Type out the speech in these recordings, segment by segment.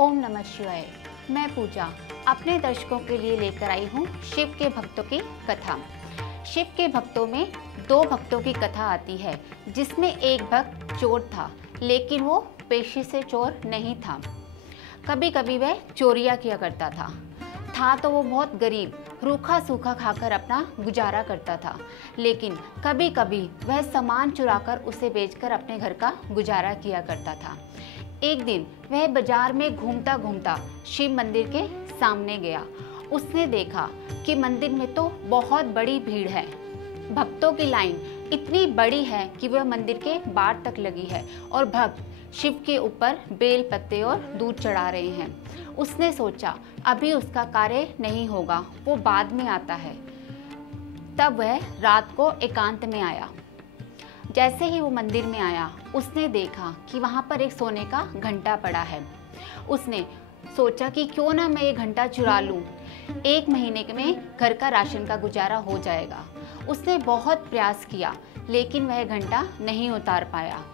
ओम नमः शिवाय। मैं पूजा अपने दर्शकों के लिए लेकर आई हूँ शिव के भक्तों की कथा। शिव के भक्तों में दो भक्तों की कथा आती है, जिसमें एक भक्त चोर था, लेकिन वो पेशे से चोर नहीं था। कभी कभी वह चोरियाँ किया करता था तो वो बहुत गरीब रूखा सूखा खाकर अपना गुजारा करता था। लेकिन कभी कभी वह सामान चुराकर उसे बेचकर अपने घर का गुजारा किया करता था। एक दिन वह बाजार में घूमता घूमता शिव मंदिर के सामने गया। उसने देखा कि मंदिर में तो बहुत बड़ी भीड़ है। भक्तों की लाइन इतनी बड़ी है कि वह मंदिर के बाहर तक लगी है और भक्त शिव के ऊपर बेल पत्ते और दूध चढ़ा रहे हैं। उसने सोचा अभी उसका कार्य नहीं होगा, वो बाद में आता है। तब वह रात को एकांत में आया। जैसे ही वो मंदिर में आया, उसने देखा कि वहाँ पर एक सोने का घंटा पड़ा है। उसने सोचा कि क्यों ना मैं ये घंटा चुरा लूँ, 1 महीने में घर का राशन का गुजारा हो जाएगा। उसने बहुत प्रयास किया, लेकिन वह घंटा नहीं उतार पाया।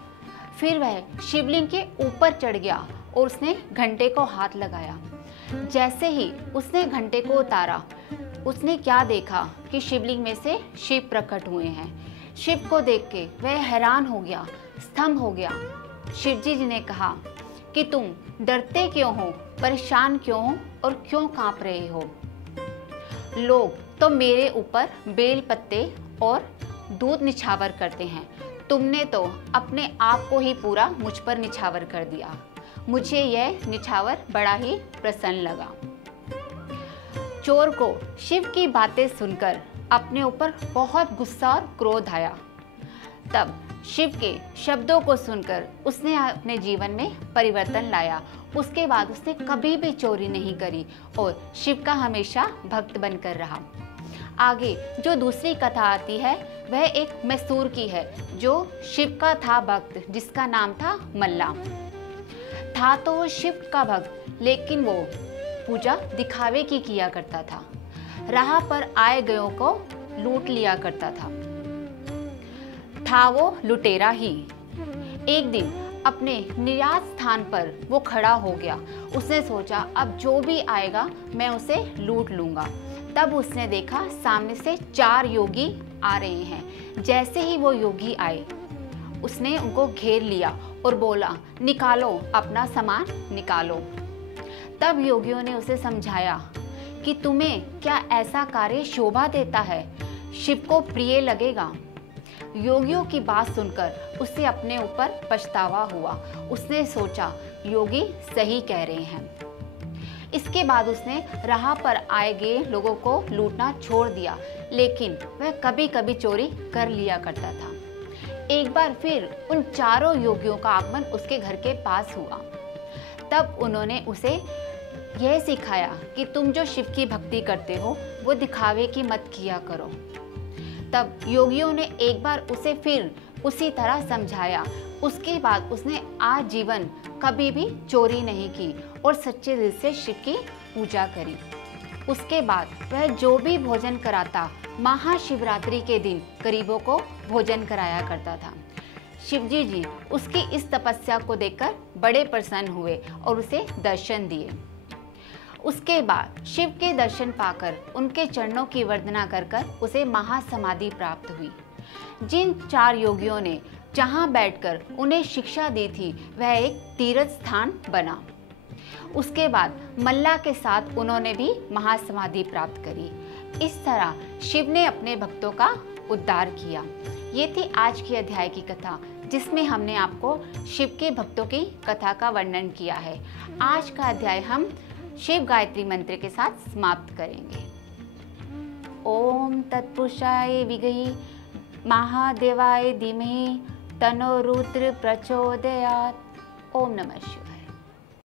फिर वह शिवलिंग के ऊपर चढ़ गया और उसने घंटे को हाथ लगाया। जैसे ही उसने घंटे को उतारा, उसने क्या देखा कि शिवलिंग में से शिव प्रकट हुए हैं। शिव को देख के वह हैरान हो गया, स्तंभ हो गया। शिवजी जी ने कहा कि तुम डरते क्यों हो, परेशान क्यों हो और क्यों कांप रहे हो? लोग तो मेरे ऊपर बेल पत्ते और दूध निछावर करते हैं, तुमने तो अपने आप को ही पूरा मुझ पर निछावर कर दिया। मुझे यह निछावर बड़ा ही प्रसन्न लगा। चोर को शिव की बातें सुनकर अपने ऊपर बहुत गुस्सा और क्रोध आया। तब शिव के शब्दों को सुनकर उसने अपने जीवन में परिवर्तन लाया। उसके बाद उसने कभी भी चोरी नहीं करी और शिव का हमेशा भक्त बनकर रहा। आगे जो दूसरी कथा आती है वह एक मैसूर की है, जो शिव का था भक्त, जिसका नाम था मल्ला। था तो वो शिव का भक्त, लेकिन वो पूजा दिखावे की किया करता था। राह पर आए गयों को लूट लिया करता था वो लुटेरा ही। एक दिन अपने निर्यात स्थान पर वो खड़ा हो गया। उसने सोचा अब जो भी आएगा मैं उसे लूट लूंगा। तब उसने देखा सामने से 4 योगी आ रहे हैं। जैसे ही वो योगी आए, उसने उनको घेर लिया और बोला, निकालो अपना सामान निकालो। तब योगियों ने उसे समझाया कि तुम्हें क्या ऐसा कार्य शोभा देता है, शिव को प्रिय लगेगा? योगियों की बात सुनकर उसे अपने ऊपर पछतावा हुआ। उसने सोचा योगी सही कह रहे हैं। इसके बाद उसने राह पर आए गए लोगों को लूटना छोड़ दिया, लेकिन वह कभी कभी चोरी कर लिया करता था। एक बार फिर उन 4 योगियों का आगमन उसके घर के पास हुआ। तब उन्होंने उसे यह सिखाया कि तुम जो शिव की भक्ति करते हो वो दिखावे की मत किया करो। तब योगियों ने एक बार उसे फिर उसी तरह समझाया। उसके बाद उसने आजीवन कभी भी चोरी नहीं की और सच्चे दिल से शिव की पूजा करी। उसके बाद वह जो भी भोजन कराता, महाशिवरात्रि के दिन गरीबों को भोजन कराया करता था। शिवजी जी उसकी इस तपस्या को देखकर बड़े प्रसन्न हुए और उसे दर्शन दिए। उसके बाद शिव के दर्शन पाकर उनके चरणों की वंदना कर कर उसे महासमाधि प्राप्त हुई। जिन 4 योगियों ने जहाँ बैठकर उन्हें शिक्षा दी थी, वह एक तीर्थ स्थान बना। उसके बाद मल्ला के साथ उन्होंने भी महासमाधि प्राप्त करी। इस तरह शिव ने अपने भक्तों का उद्धार किया। ये थी आज की अध्याय की कथा, जिसमें हमने आपको शिव के भक्तों की कथा का वर्णन किया है। आज का अध्याय हम शिव गायत्री मंत्र के साथ समाप्त करेंगे। ओम तत्पुरुषाय विद्महे महादेवाय धीमहि तन्नो रुद्र प्रचोदयात्। ओम नमः शिवाय।